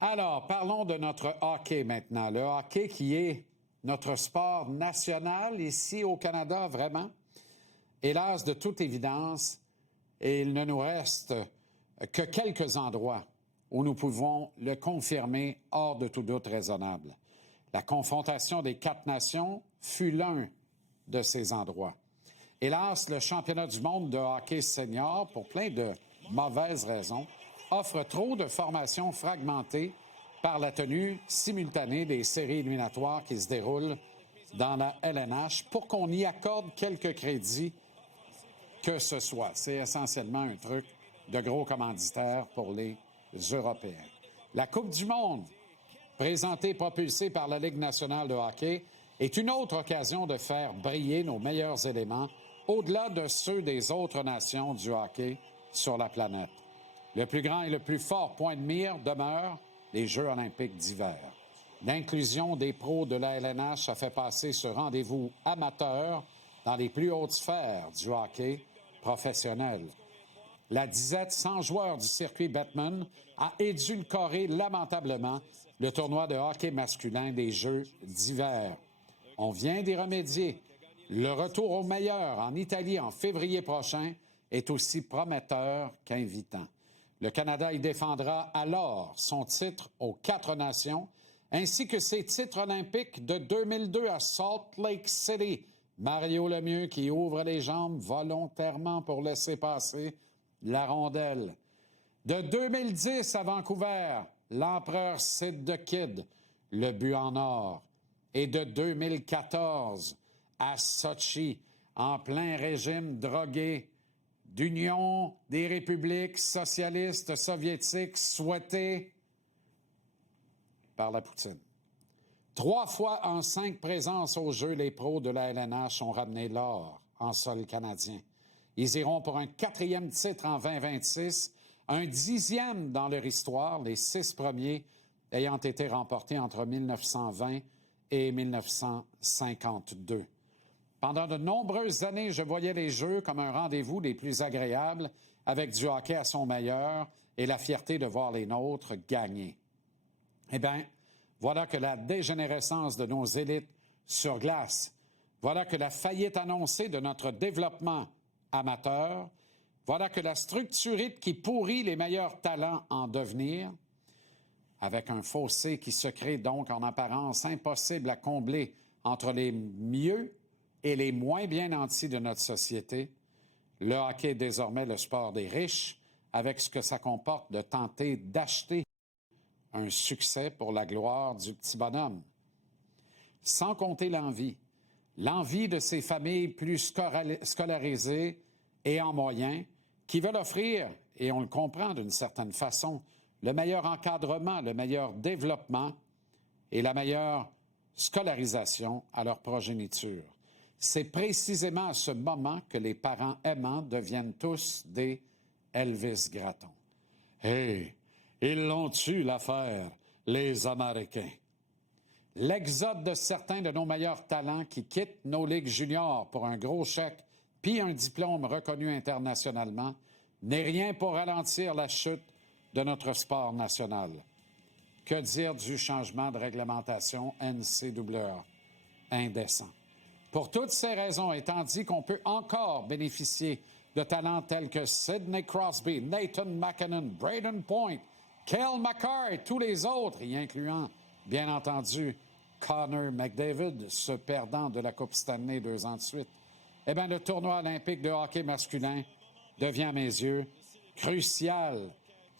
Alors, parlons de notre hockey maintenant. Le hockey qui est notre sport national ici au Canada, vraiment. Hélas, de toute évidence, il ne nous reste que quelques endroits où nous pouvons le confirmer hors de tout doute raisonnable. La confrontation des 4 nations fut l'un de ces endroits. Hélas, le championnat du monde de hockey senior, pour plein de mauvaises raisons, offre trop de formations fragmentées par la tenue simultanée des séries éliminatoires qui se déroulent dans la LNH pour qu'on y accorde quelques crédits que ce soit. C'est essentiellement un truc de gros commanditaires pour les Européens. La Coupe du monde, présentée et propulsée par la Ligue nationale de hockey, est une autre occasion de faire briller nos meilleurs éléments au-delà de ceux des autres nations du hockey sur la planète. Le plus grand et le plus fort point de mire demeure les Jeux olympiques d'hiver. L'inclusion des pros de la LNH a fait passer ce rendez-vous amateur dans les plus hautes sphères du hockey professionnel. La disette 100 joueurs du circuit Bettman a édulcoré lamentablement le tournoi de hockey masculin des Jeux d'hiver. On vient d'y remédier. Le retour au meilleur en Italie en février prochain est aussi prometteur qu'invitant. Le Canada y défendra alors son titre aux 4 nations, ainsi que ses titres olympiques de 2002 à Salt Lake City. Mario Lemieux qui ouvre les jambes volontairement pour laisser passer la rondelle. De 2010 à Vancouver, l'empereur Sid the Kid, le but en or. Et de 2014 à Sochi, en plein régime drogué d'Union des républiques socialistes soviétiques souhaitées par la Poutine. 3 fois en 5 présences aux Jeux, les pros de la LNH ont ramené l'or en sol canadien. Ils iront pour un 4e titre en 2026, un 10e dans leur histoire, les 6 premiers ayant été remportés entre 1920 et 1952. Pendant de nombreuses années, je voyais les Jeux comme un rendez-vous des plus agréables, avec du hockey à son meilleur et la fierté de voir les nôtres gagner. Eh bien, voilà que la dégénérescence de nos élites sur glace, voilà que la faillite annoncée de notre développement amateur, voilà que la structurite qui pourrit les meilleurs talents en devenir, avec un fossé qui se crée donc en apparence impossible à combler entre les mieux et les moins bien nantis de notre société, le hockey est désormais le sport des riches, avec ce que ça comporte de tenter d'acheter un succès pour la gloire du petit bonhomme. Sans compter l'envie de ces familles plus scolarisées et en moyens, qui veulent offrir, et on le comprend d'une certaine façon, le meilleur encadrement, le meilleur développement et la meilleure scolarisation à leur progéniture. C'est précisément à ce moment que les parents aimants deviennent tous des Elvis Gratton. Hey, ils l'ont eu l'affaire, les Américains. L'exode de certains de nos meilleurs talents qui quittent nos ligues juniors pour un gros chèque puis un diplôme reconnu internationalement n'est rien pour ralentir la chute de notre sport national. Que dire du changement de réglementation NCAA? Indécent. Pour toutes ces raisons, étant dit qu'on peut encore bénéficier de talents tels que Sidney Crosby, Nathan MacKinnon, Braden Point, Cale Makar et tous les autres, y incluant, bien entendu, Connor McDavid, ce perdant de la Coupe Stanley 2 ans de suite, eh bien, le tournoi olympique de hockey masculin devient, à mes yeux, crucial.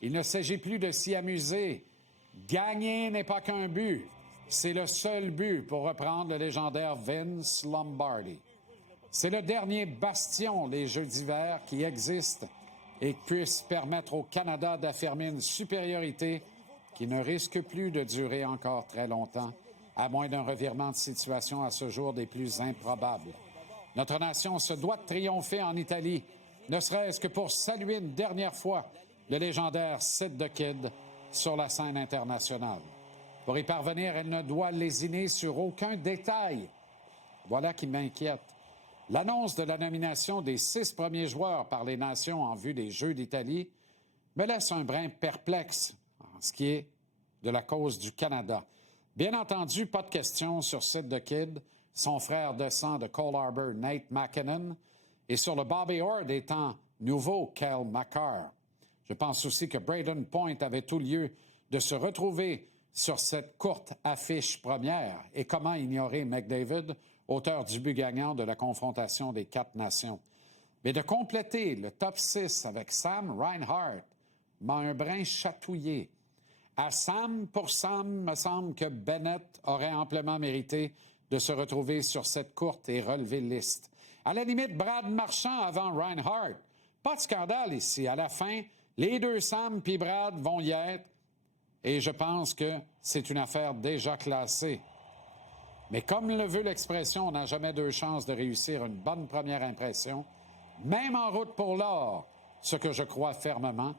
Il ne s'agit plus de s'y amuser. Gagner n'est pas qu'un but. C'est le seul but, pour reprendre le légendaire Vince Lombardi. C'est le dernier bastion, les Jeux d'hiver, qui existent et qui puissent permettre au Canada d'affirmer une supériorité qui ne risque plus de durer encore très longtemps, à moins d'un revirement de situation à ce jour des plus improbables. Notre nation se doit de triompher en Italie, ne serait-ce que pour saluer une dernière fois le légendaire Sid the Kid sur la scène internationale. Pour y parvenir, elle ne doit lésiner sur aucun détail. Voilà qui m'inquiète. L'annonce de la nomination des 6 premiers joueurs par les nations en vue des Jeux d'Italie me laisse un brin perplexe en ce qui est de la cause du Canada. Bien entendu, pas de question sur Sid the Kid, son frère de sang de Cole Harbour, Nate McKinnon, et sur le Bobby Orr étant nouveau Cal McCarr. Je pense aussi que Braden Point avait tout lieu de se retrouver sur cette courte affiche première. Et comment ignorer McDavid, auteur du but gagnant de la confrontation des 4 nations. Mais de compléter le top 6 avec Sam Reinhart m'a un brin chatouillé. Pour Sam, me semble que Bennett aurait amplement mérité de se retrouver sur cette courte et relevée liste. À la limite, Brad Marchand avant Reinhart. Pas de scandale ici. À la fin, les deux Sam puis Brad vont y être. Et je pense que c'est une affaire déjà classée. Mais comme le veut l'expression, on n'a jamais 2 chances de réussir une bonne première impression. Même en route pour l'or, ce que je crois fermement,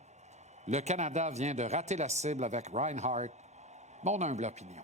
le Canada vient de rater la cible avec Reinhart, mon humble opinion.